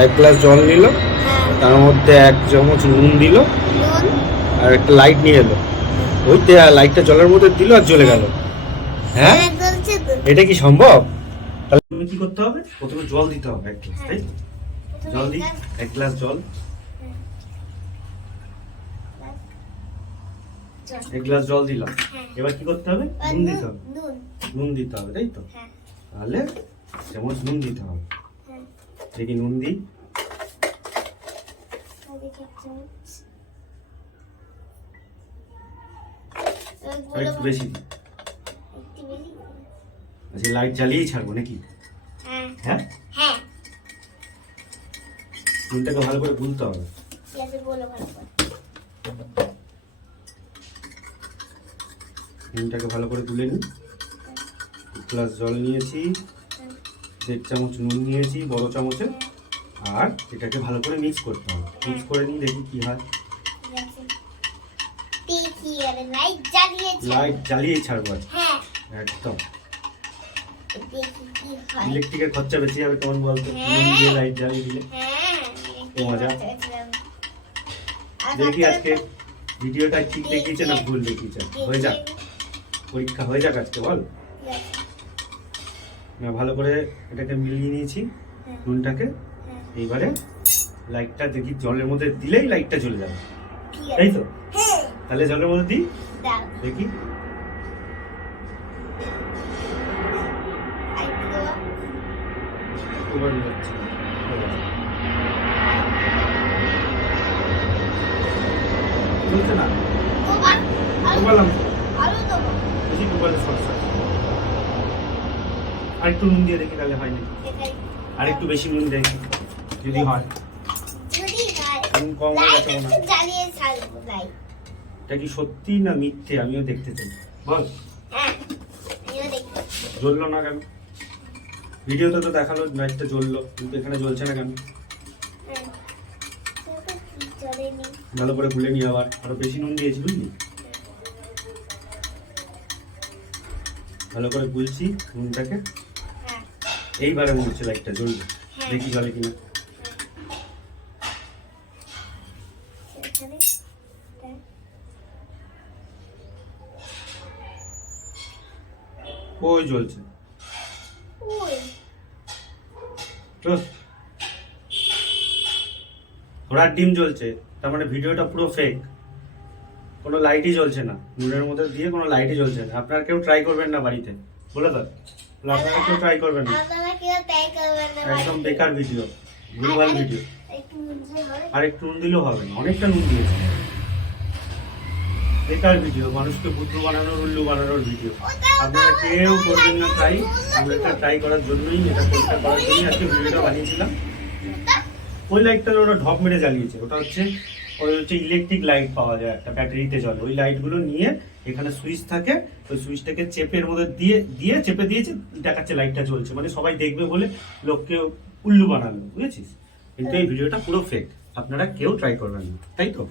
এক গ্লাস জল নিল, তার মধ্যে 1 চামচ নুন দিল, আর একটা লাইট নিয়ে এলো, ওই লাইটটা জলের মধ্যে দিল আর জ্বলে গেল। হ্যাঁ, এটা কি সম্ভব? তাহলে তুমি কি করতে হবে, প্রথমে জল দিতে হবে 1 গ্লাস, তাই জল দিই 1 গ্লাস জল, 1 গ্লাস জল দিলাম। এবার কি করতে হবে, নুন দিতে হবে, নুন দিতে হবে, তাই তো? তাহলে চামচ নুন দিতে হবে। দেখি নুন দিই, একটু বেশি দিই। আচ্ছা, লাইট জ্বালিয়েই ছাড়বো নাকি? হ্যাঁ, নুনটাকে ভালো করে গুলতে হবে। নুনটাকে ভালো করে গুলে নিই। 1 গ্লাস জল নিয়েছি, 1.5 চামচ নুন নিয়েছি বড় চামচে, আর এটাকে ভালো করে মিক্স করতে হবে। মিক্স করে নিই, দেখি কি হয়। লাইট জ্বালিয়ে ছাড়বো একদম। ইলেকট্রিকের খরচা বেশি হবে কেমন বলতো, নুন দিয়ে লাইট জ্বালিয়ে দিলে মজা। দেখি আজকে ভিডিওটা ঠিক দেখিয়েছে না ভুল দেখিয়েছে, হয়ে যাক, পরীক্ষা হয়ে যাক আজকে, বল। ভালো করে এটাকে মিলিয়ে নিয়েছি নুনটাকে। এইবারে লাইটটা দেখি জলের মধ্যে দিলেই লাইটটা জ্বলে যাবে, তাই তো? তাহলে জলের মধ্যে দিই, দেখি। চলছে না, আরেকটু নুন দিয়ে দেখি তাহলে হয় নাকি। আরেকটু বেশি নুন দেখি যদি হয়। নুন কম হয়ে গেছে মনে হয়। এটা কি সত্যি না মিথ্যে আমিও দেখতে চাই, বল। জ্বললো না কেন? ভিডিওতে তো দেখালো লাইটটা জ্বললো, কিন্তু এখানে জ্বলছে না কেন? ভালো করে গুলে নিয়ে আরো বেশি নুন দিয়েছি, বুঝলি? ভালো করে গুলছি নুনটাকে। এইবারে মনে হচ্ছে লাইটটা জ্বলবে, দেখি জ্বলে কিনা। ওই জ্বলছে, ঘোড়ার ডিম জ্বলছে, তার মানে ভিডিওটা পুরো ফেক, কোনো লাইটই জ্বলছে না। নুনের মধ্যে দিয়ে কোনো লাইটই জ্বলছে না। আপনারা কেউ ট্রাই করবেন না বাড়িতে, বলে তো, আপনারা কেউ ট্রাই করবেন না, একদম বেকার ভিডিও, ভুলভাল ভিডিও। আর একটু নুন দিলেও হবে না, অনেকটা নুন দিয়েছে, বেকার ভিডিও, মানুষকে পুত্র বানানোর, উল্লু বানানোর ভিডিও। আপনারা কেউ করবেন না ট্রাই। আমরা এটা ট্রাই করার জন্যই, এটা পরীক্ষা করার জন্যই আজকে ভিডিওটা বানিয়েছিলাম। ওই লাইটটা ওরা ঢপ মেরে জ্বালিয়েছে, ওটা হচ্ছে ইলেকট্রিক লাইট পাওয়া যায় একটা, ব্যাটারিতে চলে। ওই লাইটগুলো নিয়ে এখানে সুইচ থাকে, ওই সুইচটাকে চেপের মধ্যে দিয়ে চেপে দিয়েছে, দেখাচ্ছে লাইটটা জ্বলছে, মানে সবাই দেখবে বলে লোককে উল্লু বানালো, বুঝেছিস? কিন্তু এই ভিডিওটা পুরো ফেক, আপনারা কেউ ট্রাই করবেন না, তাই তো?